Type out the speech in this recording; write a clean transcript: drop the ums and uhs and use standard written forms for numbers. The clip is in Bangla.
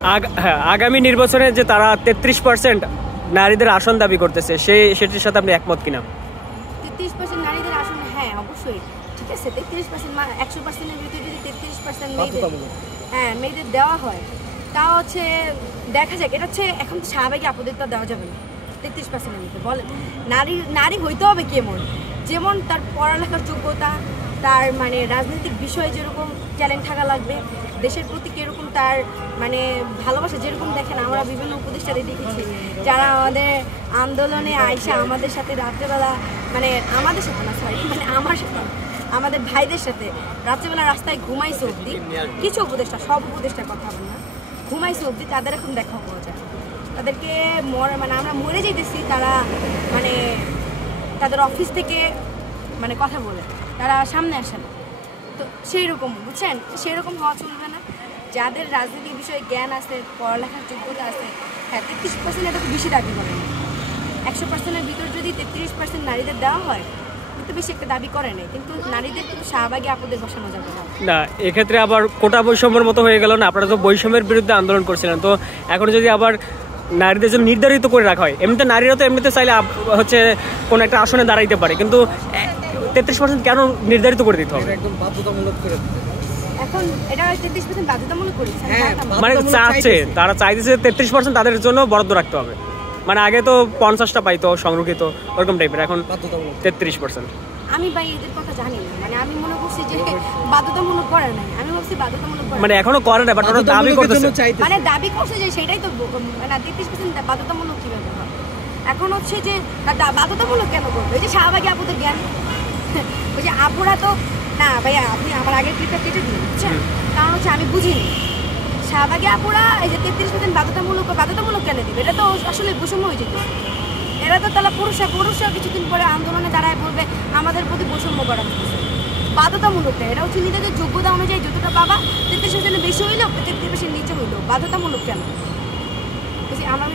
হ্যাঁ, আগামী নির্বাচনে যে তারা 33% নারীদের আসন দাবি করতেছে, সেটির সাথে আপনি একমত কিনা? 33% নারীদের আসন, হ্যাঁ অবশ্যই ঠিক আছে। 33% 100%-এর ভিতরে যদি 33% মেয়েদের দেওয়া হয়, তা হচ্ছে দেখা যাক। এটা হচ্ছে এখন স্বাভাবিক আপদের তো দেওয়া যাবে না 33%-এর ভিতরে। বলেন নারী হইতে হবে কেমন, যেমন তার পড়ালেখার যোগ্যতা, তার মানে রাজনৈতিক বিষয়ে যেরকম ট্যালেন্ট থাকা লাগবে, দেশের প্রতি কীরকম তার মানে ভালোবাসা। যেরকম দেখেন আমরা বিভিন্ন উপদেষ্টাদের দেখেছি যারা আমাদের আন্দোলনে আইসা আমাদের সাথে রাত্রেবেলা, মানে আমাদের সাথে না সরি, মানে আমার সাথে আমাদের ভাইদের সাথে রাত্রেবেলা রাস্তায় ঘুমাইছে অবধি, কিছু উপদেষ্টা, সব উপদেষ্টার কথা বল না, ঘুমাইছে অবধি, তাদের এখন দেখা পাওয়া যায়। তাদেরকে মানে আমরা মরে যেতেছি, তারা মানে তাদের অফিস থেকে মানে কথা বলে তারা সামনে আসে না। তো সেই রকম বুঝছেন, সেই রকম হওয়া চলবে না। যাদের রাজনীতির বিষয়ে জ্ঞান আছে, পড়ালেখার যোগ্যতা আছে, হ্যাঁ 33% এটা তো বেশি দাবি করে না। 100%-এর ভিতর যদি 33% নারীদের দেওয়া হয়, কিন্তু বেশি একটা দাবি করে নাই, কিন্তু নারীদের কিন্তু শাহবাগে আপদে বসানো যাবে না। এক্ষেত্রে আবার কোটা বৈষম্যের মতো হয়ে গেল না? আপনারা তো বৈষম্যের বিরুদ্ধে আন্দোলন করছিলেন, তো এখন যদি আবার নারীদের জন্য নির্ধারিত করে রাখা হয়, এমনিতে নারীরা তো এমনিতে চাইলে হচ্ছে কোনো একটা আসনে দাঁড়াইতে পারে, কিন্তু 33% কেন নির্ধারিত করে দিতে হবে? একদম বাধ্যতামূলক করে দিতে। এখন এটা 33% বাধ্যতামূলক করেছে, মানে চাচ্ছে, তারা চাইছে 33% তাদের জন্য বরাদ্দ রাখতে হবে। মানে আগে তো 50টা পাইতো সংরক্ষিত ওরকম টাইপের, এখন 33%। আমি ভাই এদের কথা জানি না, মানে আমি মনে করছি যে বাধ্যতামূলক করে নাই, আমি ভাবছি বাধ্যতামূলক করে, মানে এখনো করে না, বাট ওরা দাবি করতেছে, মানে দাবি করছে যে সেটাই তো, মানে 33% বাধ্যতামূলক কিভাবে হয়? এখন হচ্ছে যে বাধ্যতামূলক কেন করবে? ওই যে শাহবাগী আপুদের জ্ঞান, ওই যে আপুরা তো না ভাইয়া, আপনি আমার আগের ক্লিপটা কেটে দিন, বুঝছেন? কারণ হচ্ছে আমি বুঝিনি শাহবাগী আপুরা এই যে 33% বাধ্যতামূলক কেন দিবে? এটা তো আসলে বৈষম্য হয়ে যেত। এরা তো তাহলে পুরুষরা কিছুদিন পরে আন্দোলনে দাঁড়ায় বলবে আমাদের প্রতি বৈষম্য করা হচ্ছে। বাধ্যতামূলক না, এটা হচ্ছে নিজেদের যোগ্যতা অনুযায়ী যতটা পাবা, 33% বেশি হইলেও 33% নিচে হইলেও বাধ্যতামূলক কেন? আমার